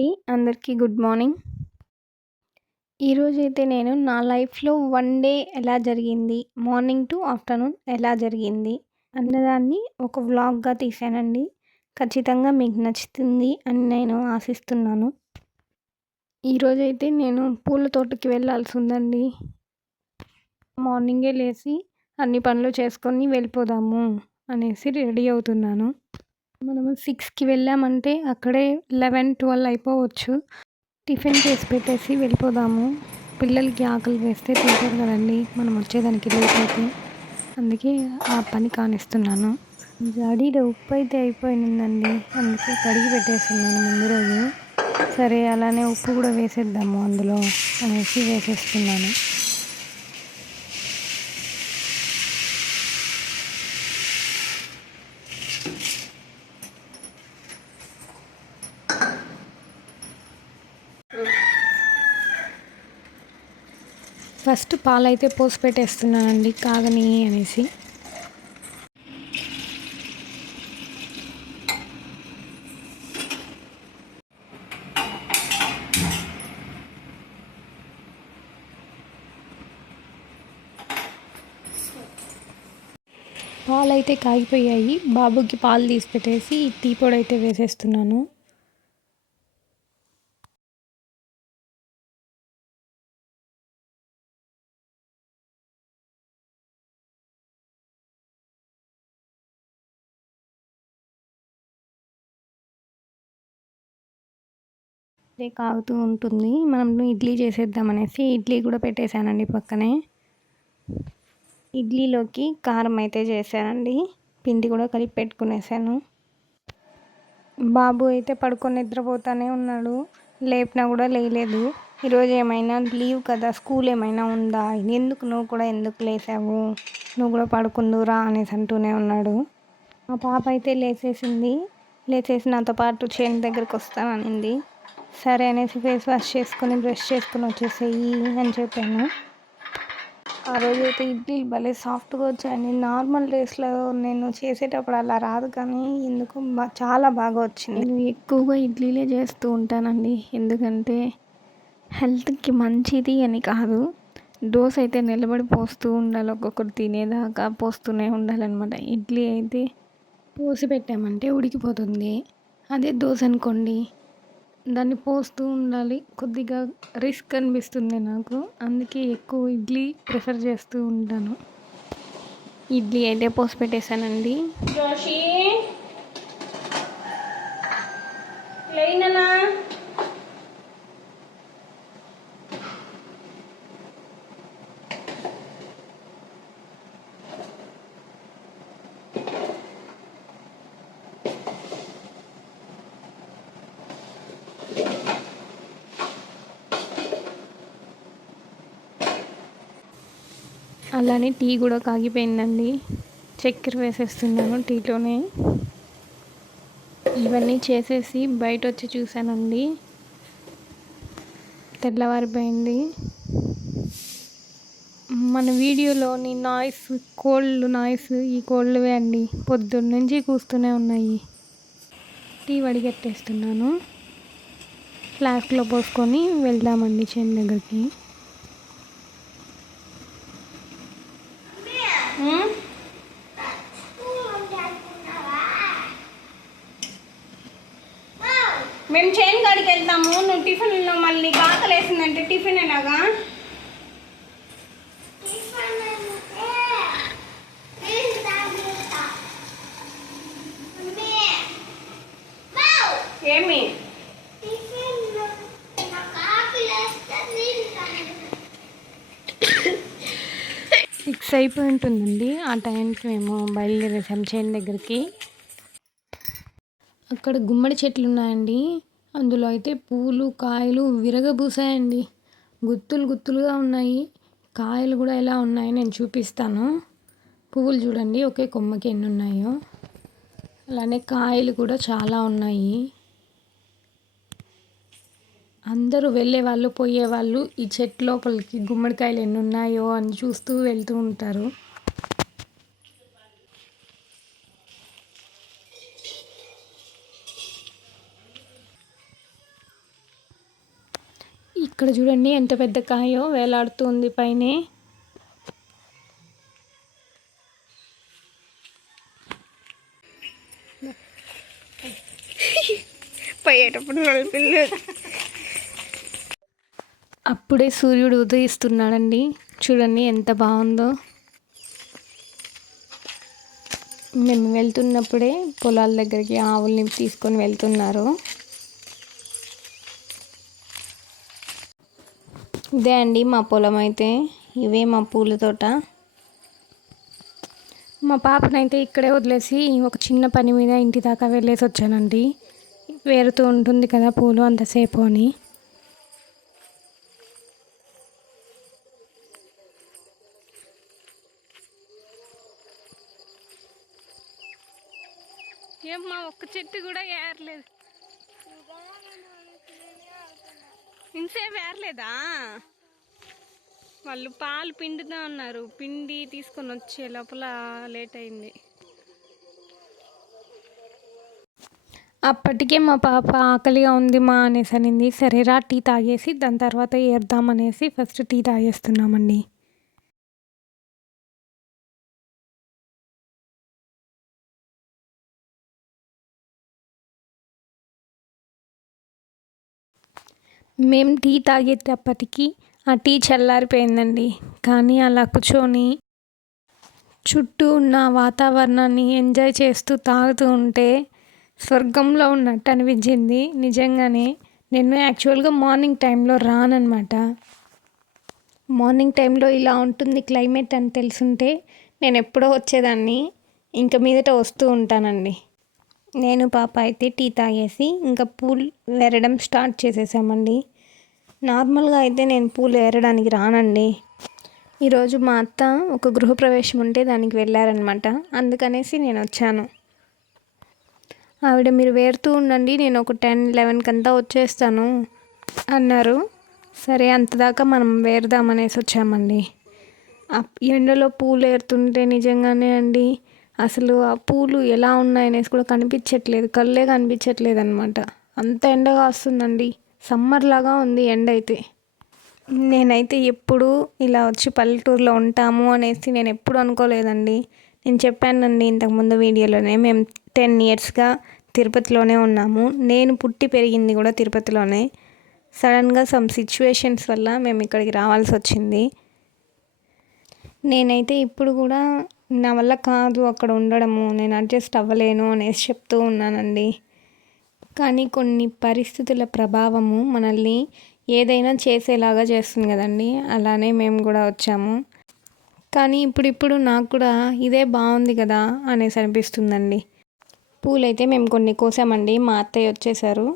అండి. అందరికీ good morning. ఈరోజైతే నేను నా లైఫ్‌లో వన్ డే ఎలా జరిగింది, మార్నింగ్ టు ఆఫ్టర్‌నూన్ ఎలా జరిగింది అన్నదాన్ని ఒక వ్లాగ్‌గా తీశానండి. ఖచ్చితంగా మీకు నచ్చుతుంది అని నేను ఆశిస్తున్నాను. ఈరోజైతే నేను పూల తోటకి వెళ్ళాల్సుందండి. మార్నింగే లేసి అన్ని పనులు చేసుకొని వెళ్ళిపోదాము అనేసి రెడీ అవుతున్నాను. మనము 6కి వెళ్ళామంటే అక్కడే 11, 12 అయిపోవచ్చు. టిఫిన్ చేసి పెట్టేసి వెళ్ళిపోదాము. పిల్లలకి ఆకలి వేస్తే తింటారు కదండీ! మనం వచ్చేదానికి లేట్ అయితే. అందుకే ఆ పని కానిస్తున్నాను. జాడీలో ఉప్పు అయితే అయిపోయిందండి. అందుకే కడిగి పెట్టేస్తున్నాను ముందు రోజు. సరే అలానే ఉప్పు కూడా వేసేద్దాము అందులో అనేసి వేసేస్తున్నాను. ఫస్ట్ పాలైతే పోసి పెట్టేస్తున్నానండి కాగని అనేసి. పాలైతే కాగిపోయాయి. బాబుకి పాలు తీసి పెట్టేసి టీ పొడి అయితే వేసేస్తున్నాను. అదే కాగుతూ ఉంటుంది. మనం ఇడ్లీ చేసేద్దామనేసి ఇడ్లీ కూడా పెట్టేశానండి పక్కనే. ఇడ్లీలోకి కారం అయితే చేశానండి. పిండి కూడా కలిపి పెట్టుకునేసాను. బాబు అయితే పడుకొని నిద్రపోతానే ఉన్నాడు. లేపినా కూడా లేయలేదు. ఈరోజు ఏమైనా లీవ్ కదా, స్కూల్ ఏమైనా ఉందా, ఎందుకు నువ్వు కూడా ఎందుకు లేసావు, నువ్వు కూడా పడుకుందురా అనేసి అంటూనే ఉన్నాడు. మా పాప అయితే లేచేసింది. లేచేసి నాతో పాటు చేను దగ్గరికి వస్తాననింది. సరే అనేసి ఫేస్ వాష్ చేసుకొని బ్రష్ చేసుకొని వచ్చేసేయి అని చెప్పాను. ఆ రోజైతే ఇడ్లీలు భలే సాఫ్ట్గా వచ్చాయండి. నార్మల్ డేస్లో నేను చేసేటప్పుడు అలా రాదు, కానీ ఎందుకు చాలా బాగా వచ్చింది. నేను ఎక్కువగా ఇడ్లీలే చేస్తూ ఉంటానండి. ఎందుకంటే హెల్త్కి మంచిది అని కాదు, దోశ అయితే నిలబడి పోస్తూ ఉండాలి. ఒక్కొక్కరు తినేదాకా పోస్తూనే ఉండాలన్నమాట. ఇడ్లీ అయితే పోసి పెట్టామంటే ఉడికిపోతుంది. అదే దోశ అనుకోండి, దాన్ని పోస్తూ ఉండాలి. కొద్దిగా రిస్క్ అనిపిస్తుంది నాకు. అందుకే ఎక్కువ ఇడ్లీ ప్రిఫర్ చేస్తూ ఉంటాను. ఇడ్లీ అయితే పోసి పెట్టేశానండి. జోషి లేనలా అలానే టీ కూడా కాగిపోయిందండి. చక్కెర వేసేస్తున్నాను టీలోనే. ఇవన్నీ చేసేసి బయట వచ్చి చూశానండి. తెల్లవారిపోయింది. మన వీడియోలోని నాయిస్, కోళ్ళు నాయిస్ ఈ కోళ్ళవే అండి. పొద్దున్న నుంచి కూస్తూనే ఉన్నాయి. టీ వడిగట్టేస్తున్నాను. ఫ్లాస్క్లో పోసుకొని వెళ్దామండి చేను దగ్గరికి. మేము చేను కాడికి వెళ్తాము. నువ్వు టిఫిన్లో మళ్ళీ ఆకలి వేసిందంటే టిఫిన్ ఎలాగా? ఏమి 6 అయిపోయి ఉంటుందండి. ఆ టైంకి మేము బయలుదేరేసాం చేను దగ్గరికి. అక్కడ గుమ్మడి చెట్లు ఉన్నాయండి. అందులో అయితే పూలు, కాయలు విరగబూసాయండి. గుత్తులు గుత్తులుగా ఉన్నాయి. కాయలు కూడా ఎలా ఉన్నాయో నేను చూపిస్తాను. పువ్వులు చూడండి ఒకే కొమ్మకి ఎన్ని ఉన్నాయో. అలానే కాయలు కూడా చాలా ఉన్నాయి. అందరూ వెళ్ళేవాళ్ళు, పోయేవాళ్ళు ఈ చెట్టు లోపలికి గుమ్మడికాయలు ఎన్ని ఉన్నాయో అని చూస్తూ వెళ్తూ ఉంటారు. ఇక్కడ చూడండి ఎంత పెద్ద కాయో వేలాడుతుంది పైనే. పోయేటప్పుడు అప్పుడే సూర్యుడు ఉదయిస్తున్నాడండి. చూడండి ఎంత బాగుందో. మేము వెళ్తున్నప్పుడే పొలాల దగ్గరికి ఆవుల్ని తీసుకొని వెళ్తున్నారు. ఇదే అండి మా పొలం అయితే. ఇవే మా పూల తోట. మా పాపనైతే ఇక్కడే వదిలేసి ఒక చిన్న పని మీద ఇంటి దాకా వెళ్ళేసి వచ్చానండి. వేరుతూ ఉంటుంది కదా పూలు అంతసేపు అని. ఏమ్మా ఒక్క చెట్టు కూడా ఏరలేదు. ఇంతసేపు ఏరలేదా? వాళ్ళు పాలు పిండుతా ఉన్నారు. పిండి తీసుకొని వచ్చే లోపల లేట్ అయింది. అప్పటికే మా పాప ఆకలిగా ఉంది మా అనేసి అనింది. సరేరా టీ తాగేసి దాని తర్వాత ఏరుదామనేసి ఫస్ట్ టీ తాగేస్తున్నామండి. మేము టీ తాగేటప్పటికి ఆ టీ చల్లారిపోయిందండి. కానీ అలా కూర్చొని చుట్టూ ఉన్న వాతావరణాన్ని ఎంజాయ్ చేస్తూ తాగుతూ ఉంటే స్వర్గంలో ఉన్నట్టు అనిపించింది నిజంగానే. నేను యాక్చువల్గా మార్నింగ్ టైంలో రానన్నమాట. మార్నింగ్ టైంలో ఇలా ఉంటుంది క్లైమేట్ అని తెలుసుంటే నేను ఎప్పుడో వచ్చేదాన్ని. ఇంక మీదట వస్తూ ఉంటానండి. నేను పాప అయితే టీ తాగేసి ఇంకా పూలు ఏరడం స్టార్ట్ చేసేసామండి. నార్మల్గా అయితే నేను పూలు ఏరడానికి రానండి. ఈరోజు మా అత్త ఒక గృహప్రవేశం ఉంటే దానికి వెళ్ళారనమాట. అందుకనేసి నేను వచ్చాను. ఆవిడ మీరు వేరుతూ ఉండండి, నేను ఒక 10-11 కంతా వచ్చేస్తాను అన్నారు. సరే అంతదాకా మనం వేరుదామనేసి వచ్చామండి. ఎండలో పూలు ఏరుతుంటే నిజంగానే అండి అసలు ఆ పూలు ఎలా ఉన్నాయనేసి కూడా కనిపించట్లేదు. కళ్ళే కనిపించట్లేదు అనమాట. అంత ఎండగా వస్తుందండి. సమ్మర్ లాగా ఉంది ఎండ అయితే. నేనైతే ఎప్పుడు ఇలా వచ్చి పల్లెటూరులో ఉంటాము అనేసి నేను ఎప్పుడు అనుకోలేదండి. నేను చెప్పానండి ఇంతకుముందు వీడియోలోనే, మేము 10 ఇయర్స్గా తిరుపతిలోనే ఉన్నాము. నేను పుట్టి పెరిగింది కూడా తిరుపతిలోనే. సడన్గా సమ్ సిచ్యువేషన్స్ వల్ల మేము ఇక్కడికి రావాల్సి వచ్చింది. నేనైతే ఇప్పుడు కూడా నా వల్ల కాదు అక్కడ ఉండడము, నేను అడ్జస్ట్ అవ్వలేను అనేసి చెప్తూ ఉన్నానండి. కానీ కొన్ని పరిస్థితుల ప్రభావము మనల్ని ఏదైనా చేసేలాగా చేస్తుంది కదండి. అలానే మేము కూడా వచ్చాము. కానీ ఇప్పుడిప్పుడు నాకు కూడా ఇదే బాగుంది కదా అనేసి అనిపిస్తుందండి. పూలైతే మేము కొన్ని కోసామండి. మా అత్తయ్య వచ్చేసారు.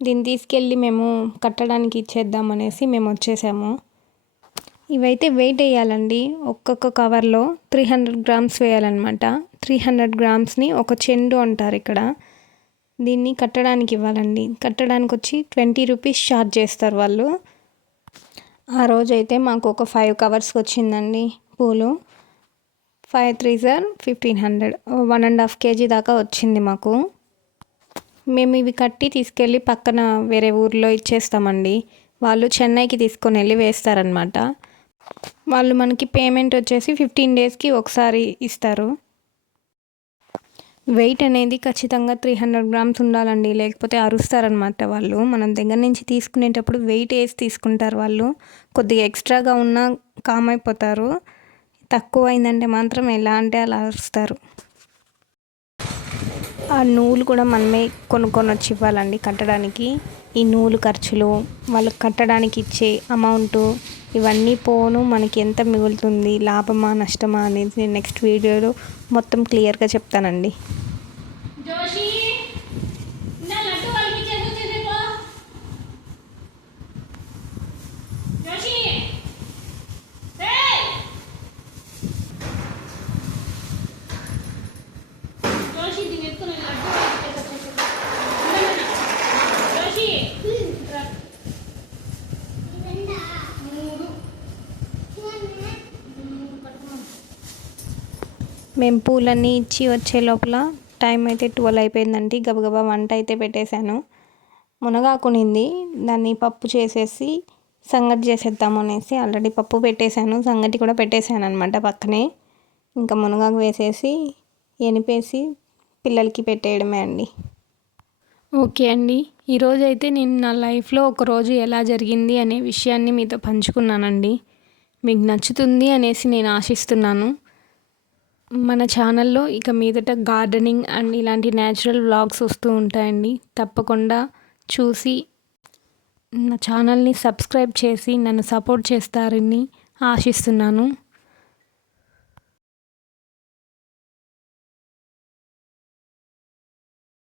దీన్ని తీసుకెళ్ళి మేము కట్టడానికి ఇచ్చేద్దామనేసి మేము వచ్చేసాము. ఇవైతే వెయిట్ వేయాలండి. ఒక్కొక్క కవర్లో 300 గ్రామ్స్ వేయాలన్నమాట. 300 గ్రామ్స్ని ఒక చెండు అంటారు ఇక్కడ. దీన్ని కట్టడానికి ఇవ్వాలండి. కట్టడానికి వచ్చి 20 రూపీస్ ఛార్జ్ చేస్తారు వాళ్ళు. ఆ రోజైతే మాకు ఒక 5 కవర్స్ వచ్చిందండి పూలు. 5 3 1500, 1.5 kg దాకా వచ్చింది మాకు. మేము ఇవి కట్టి తీసుకెళ్ళి పక్కన వేరే ఊర్లో ఇచ్చేస్తామండి. వాళ్ళు చెన్నైకి తీసుకొని వెళ్ళి వేస్తారనమాట. వాళ్ళు మనకి పేమెంట్ వచ్చేసి 15 డేస్కి ఒకసారి ఇస్తారు. వెయిట్ అనేది ఖచ్చితంగా 300 గ్రామ్స్ ఉండాలండి. లేకపోతే అరుస్తారనమాట వాళ్ళు. మనం దగ్గర నుంచి తీసుకునేటప్పుడు వెయిట్ వేసి తీసుకుంటారు వాళ్ళు. కొద్దిగా ఎక్స్ట్రాగా ఉన్నా కామ్ అయిపోతారు. తక్కువ అయిందంటే మాత్రం ఎలా అంటే అలా అరుస్తారు. ఆ నూలు కూడా మనమే కొనుక్కొని వచ్చి ఇవ్వాలండి కట్టడానికి. ఈ నూలు ఖర్చులు, వాళ్ళు కట్టడానికి ఇచ్చే అమౌంటు ఇవన్నీ పోను మనకి ఎంత మిగులుతుంది, లాభమా నష్టమా అనేది నేను నెక్స్ట్ వీడియోలో మొత్తం క్లియర్గా చెప్తానండి. మేము పూలన్నీ ఇచ్చి వచ్చే లోపల టైం అయితే 12 అయిపోయిందండి. గబగబా వంట అయితే పెట్టేశాను. మునగాకునింది, దాన్ని పప్పు చేసేసి సంగటి చేసేద్దాము అనేసి ఆల్రెడీ పప్పు పెట్టేశాను, సంగటి కూడా పెట్టేశాను అనమాట పక్కనే. ఇంకా మునగాకు వేసేసి ఎనిపేసి పిల్లలకి పెట్టేయడమే అండి. ఓకే అండి, ఈరోజు అయితే నేను నా లైఫ్లో ఒకరోజు ఎలా జరిగింది అనే విషయాన్ని మీతో పంచుకున్నానండి. మీకు నచ్చుతుంది అనేసి నేను ఆశిస్తున్నాను. మన ఛానల్లో ఇక మీదట గార్డెనింగ్ అండ్ ఇలాంటి న్యాచురల్ వ్లాగ్స్ వస్తూ ఉంటాయండి. తప్పకుండా చూసి నా ఛానల్ని సబ్స్క్రైబ్ చేసి నన్ను సపోర్ట్ చేస్తారని ఆశిస్తున్నాను.